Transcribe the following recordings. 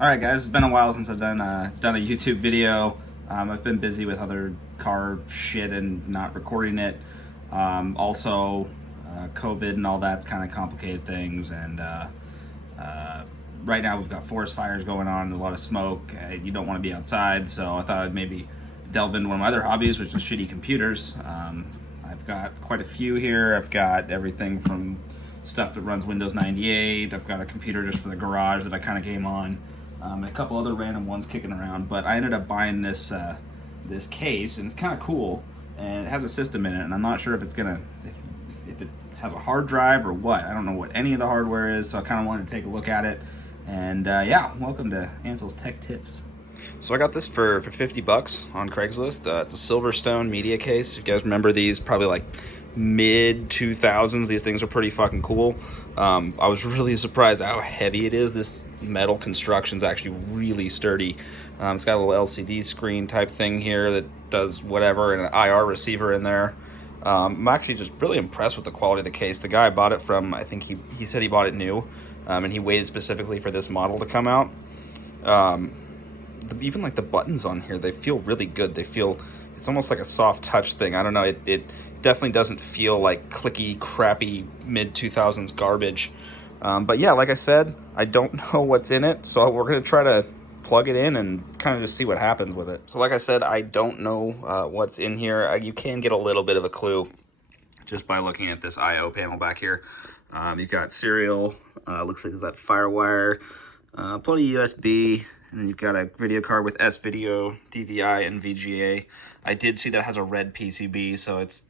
All right, guys, it's been a while since I've done a YouTube video. I've been busy with other car shit and not recording it. Also, COVID and all that's kind of complicated things. And right now we've got forest fires going on, and a lot of smoke. You don't want to be outside, so I thought I'd maybe delve into one of my other hobbies, which is shitty computers. I've got quite a few here. I've got everything from stuff that runs Windows 98. I've got a computer just for the garage that I kind of game on. And a couple other random ones kicking around, but I ended up buying this this case, and it's kind of cool, and it has a system in it, and I'm not sure if it's gonna if it has a hard drive or what. I don't know what any of the hardware is, so I kind of wanted to take a look at it. And yeah, welcome to Ansel's Tech Tips. So I got this for 50 bucks on Craigslist. It's a Silverstone media case. If you guys remember these, probably like mid-2000s, these things are pretty fucking cool. I was really surprised how heavy it is. This metal construction is actually really sturdy. It's got a little LCD screen type thing here that does whatever, and an IR receiver in there. I'm actually just really impressed with the quality of the case. The guy I bought it from, I think he said he bought it new, and he waited specifically for this model to come out. Even like the buttons on here, they feel really good. It's almost like a soft touch thing. I don't know, it definitely doesn't feel like clicky, crappy mid-2000s garbage. But yeah, like I said, I don't know what's in it, so we're gonna try to plug it in and kind of just see what happens with it. So like I said, I don't know what's in here. You can get a little bit of a clue just by looking at this I/O panel back here. You've got serial, looks like it's that FireWire, plenty of USB, and then you've got a video card with S-Video, DVI, and VGA. I did see that it has a red PCB, so it's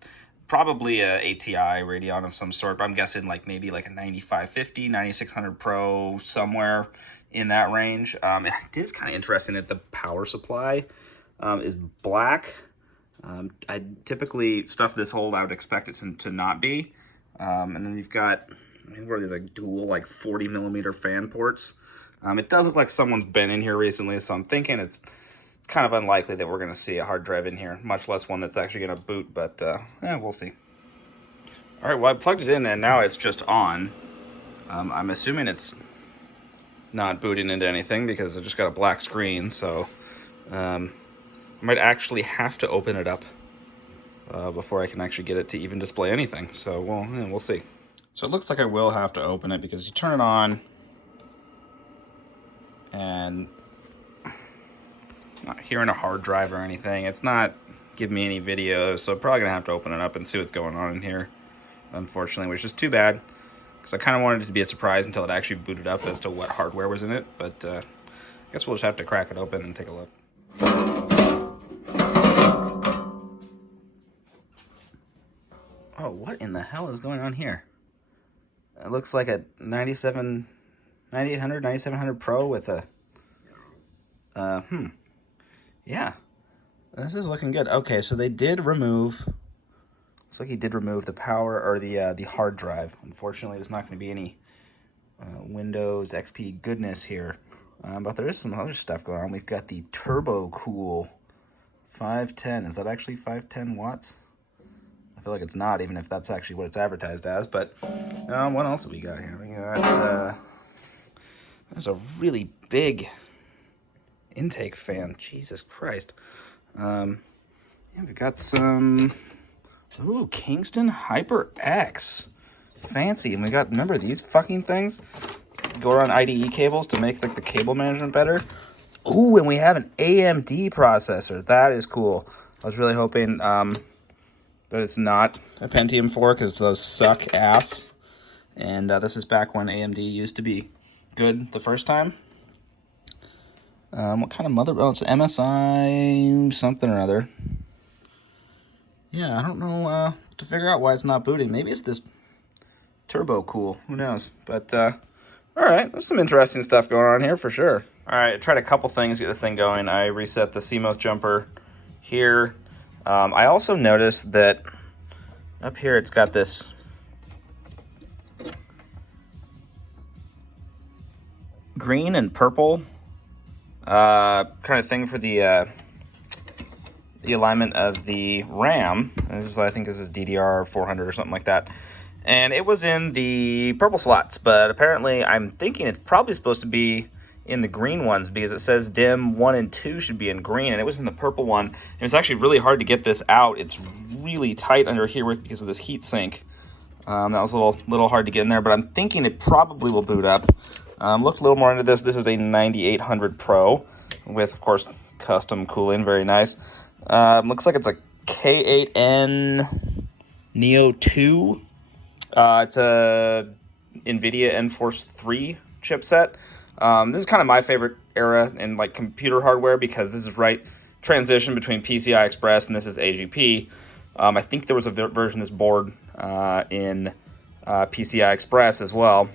probably a ATI Radeon of some sort, but I'm guessing like maybe like a 9550, 9600 Pro, somewhere in that range. It is kind of interesting that the power supply is black. I typically, stuff this old, I would expect it to not be. And then you've got, what are these, like dual like 40 millimeter fan ports. It does look like someone's been in here recently, so I'm thinking it's kind of unlikely that we're going to see a hard drive in here, much less one that's actually going to boot, but we'll see. All right, well, I plugged it in, and now it's just on. I'm assuming it's not booting into anything because it just got a black screen, so I might actually have to open it up before I can actually get it to even display anything, so we'll see. So it looks like I will have to open it because you turn it on, and not hearing a hard drive or anything. It's not giving me any video, so I'm probably gonna have to open it up and see what's going on in here, unfortunately, which is too bad because I kind of wanted it to be a surprise until it actually booted up as to what hardware was in it. But I guess we'll just have to crack it open and take a look. Oh, what in the hell is going on here? It looks like a 9800, 9700 Pro with a, yeah, this is looking good. Okay, so they did remove, looks like he did remove the power, or the hard drive. Unfortunately, there's not going to be any Windows XP goodness here, but there is some other stuff going on. We've got the Turbo Cool 510. Is that actually 510 watts? I feel like it's not, even if that's actually what it's advertised as. But what else have we got here? We got there's a really big intake fan. Jesus Christ. Yeah, we've got some, ooh, Kingston HyperX. Fancy. And we got, remember these fucking things? Go around IDE cables to make like the cable management better. Ooh, and we have an AMD processor. That is cool. I was really hoping that it's not a Pentium 4 because those suck ass. And this is back when AMD used to be good the first time. What kind of mother? Oh, it's an MSI something or other. Yeah, I don't know to figure out why it's not booting. Maybe it's this Turbo Cool. Who knows? But all right, there's some interesting stuff going on here for sure. All right, I tried a couple things to get the thing going. I reset the CMOS jumper here. I also noticed that up here it's got this green and purple kind of thing for the alignment of the RAM. I think this is DDR 400 or something like that. And it was in the purple slots, but apparently I'm thinking it's probably supposed to be in the green ones because it says DIM 1 and 2 should be in green, and it was in the purple one. And it's actually really hard to get this out. It's really tight under here because of this heat sink. That was a little hard to get in there, but I'm thinking it probably will boot up. Looked a little more into this. This is a 9800 Pro with, of course, custom cooling. Very nice. Looks like it's a K8N Neo 2. It's a NVIDIA Enforce 3 chipset. This is kind of my favorite era in like computer hardware because this is right transition between PCI Express and this is AGP. I think there was a version of this board in PCI Express as well.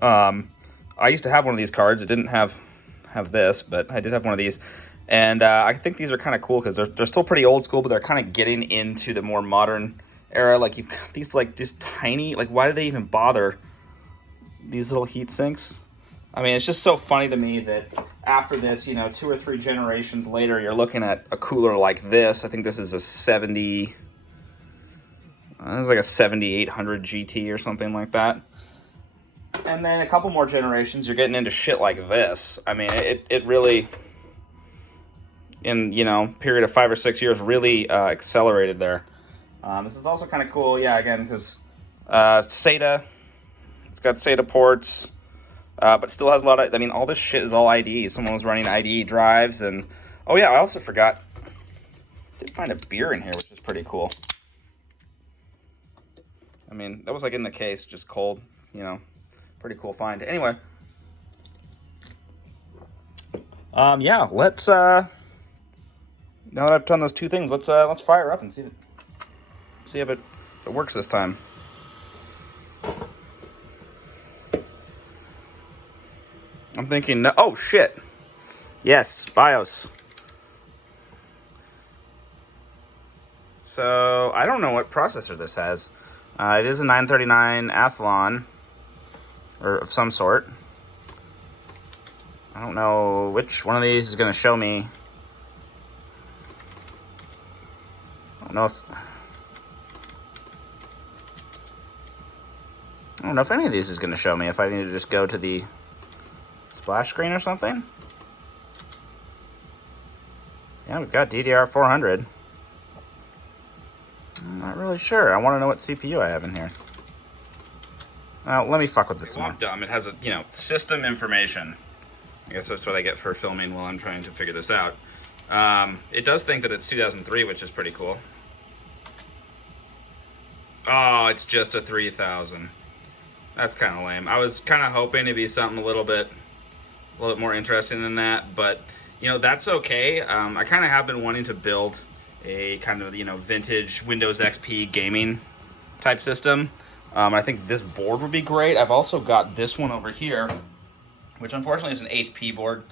I used to have one of these cards. It didn't have this, but I did have one of these. And I think these are kind of cool because they're still pretty old school, but they're kind of getting into the more modern era. Like you've got these like just tiny, like why do they even bother these little heat sinks? I mean, it's just so funny to me that after this, you know, 2 or 3 generations later, you're looking at a cooler like this. I think this is a 70, this is like a 7800 GT or something like that. And then a couple more generations, you're getting into shit like this. I mean, it really, in, you know, period of 5 or 6 years, really accelerated there. This is also kind of cool, yeah, again, because SATA, it's got SATA ports. But still has a lot of, I mean, all this shit is all IDE. Someone was running IDE drives, and, oh yeah, I also forgot, did find a beer in here, which is pretty cool. I mean, that was like in the case, just cold, you know, pretty cool find. Anyway, yeah, let's, now that I've done those 2 things, let's fire up and see if it works this time. I'm thinking, no, oh shit. Yes, BIOS. So, I don't know what processor this has. It is a 939 Athlon, or of some sort. I don't know which one of these is going to show me. I don't know if any of these is going to show me, if I need to just go to the splash screen or something. Yeah, we've got DDR400. I'm not really sure. I want to know what CPU I have in here. Well, let me fuck with this one. I'm dumb. It has a, you know, system information. I guess that's what I get for filming while I'm trying to figure this out. It does think that it's 2003, which is pretty cool. Oh, it's just a 3000. That's kind of lame. I was kind of hoping to be something a little bit more interesting than that, but you know, that's okay. I kind of have been wanting to build a kind of, you know, vintage Windows XP gaming type system. I think this board would be great. I've also got this one over here, which unfortunately is an HP board,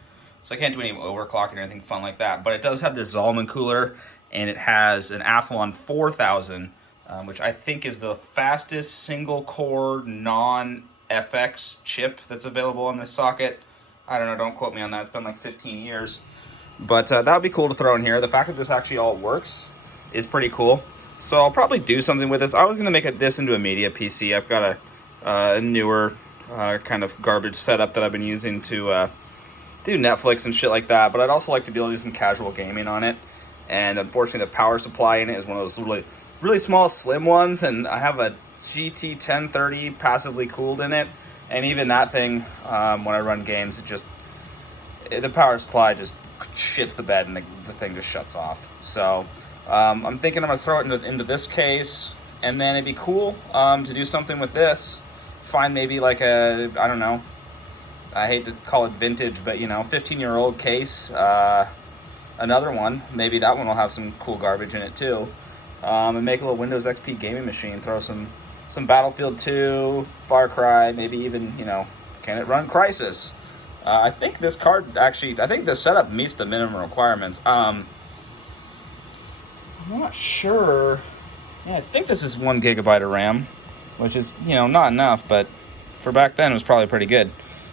so I can't do any overclocking or anything fun like that, but it does have this Zalman cooler, and it has an Athlon 4000, which I think is the fastest single core non-FX chip that's available on this socket. I don't know, don't quote me on that, it's been like 15 years. But that would be cool to throw in here. The fact that this actually all works is pretty cool. So I'll probably do something with this. I was going to make this into a media PC. I've got a newer kind of garbage setup that I've been using to do Netflix and shit like that. But I'd also like to be able to do some casual gaming on it. And unfortunately, the power supply in it is one of those really small, slim ones. And I have a GT 1030 passively cooled in it. And even that thing, when I run games, the power supply just shits the bed and the thing just shuts off. So I'm thinking I'm going to throw it into this case, and then it'd be cool to do something with this. Find maybe like I don't know, I hate to call it vintage, but you know, 15-year-old case, another one. Maybe that one will have some cool garbage in it too. And make a little Windows XP gaming machine, throw some Battlefield 2, Far Cry, maybe even, you know, can it run Crysis? I think this card actually, I think the setup meets the minimum requirements. I'm not sure. Yeah, I think this is 1 gigabyte of RAM, which is, you know, not enough, but for back then it was probably pretty good.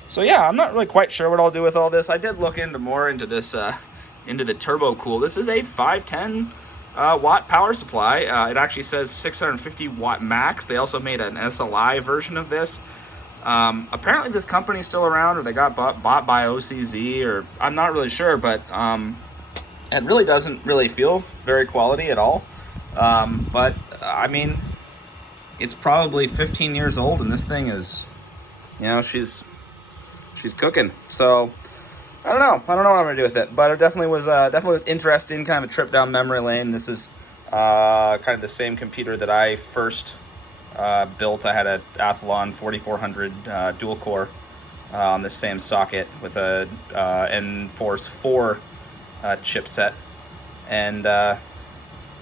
So yeah, I'm not really quite sure what I'll do with all this. I did look into this, into the Turbo Cool. This is a 510 watt power supply. It actually says 650 watt max. They also made an SLI version of this. Apparently this company's still around, or they got bought by OCZ, or I'm not really sure, but it really doesn't really feel very quality at all. But I mean, it's probably 15 years old, and this thing is, you know, she's cooking. So I don't know what I'm gonna do with it, but it definitely was interesting, kind of a trip down memory lane. This is kind of the same computer that I first built. I had a Athlon 4400 dual core on the same socket with a N-Force 4 chipset, and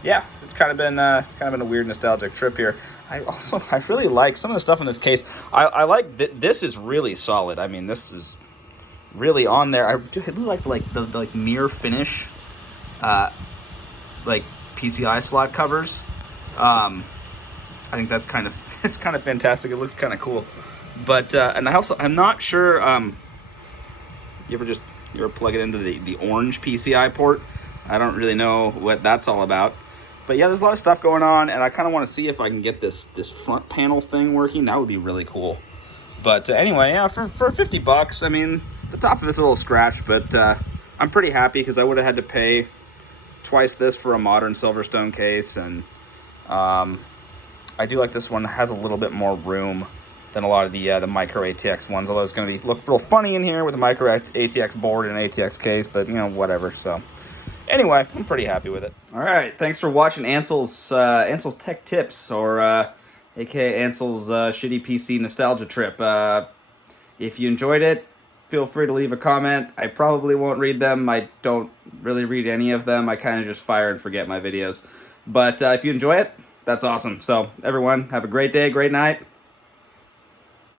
yeah, it's kind of been a weird nostalgic trip here. I really like some of the stuff in this case. I like this is really solid. I mean, this is really on there. I do like the mirror finish, like PCI slot covers. I think that's kind of it's kind of fantastic. It looks kind of cool. But and I'm not sure. You ever plug it into the orange PCI port? I don't really know what that's all about. But yeah, there's a lot of stuff going on, and I kind of want to see if I can get this front panel thing working. That would be really cool. But anyway, yeah, for $50, I mean, the top of it's a little scratched, but I'm pretty happy because I would have had to pay twice this for a modern Silverstone case, and I do like this one. It has a little bit more room than a lot of the micro ATX ones, although it's going to look real funny in here with a micro ATX board and an ATX case, but you know, whatever. So anyway, I'm pretty happy with it. All right, thanks for watching Ansel's Tech Tips, or aka Ansel's shitty PC nostalgia trip. If you enjoyed it, feel free to leave a comment. I probably won't read them. I don't really read any of them. I kind of just fire and forget my videos. But if you enjoy it, that's awesome. So everyone, have a great day, great night.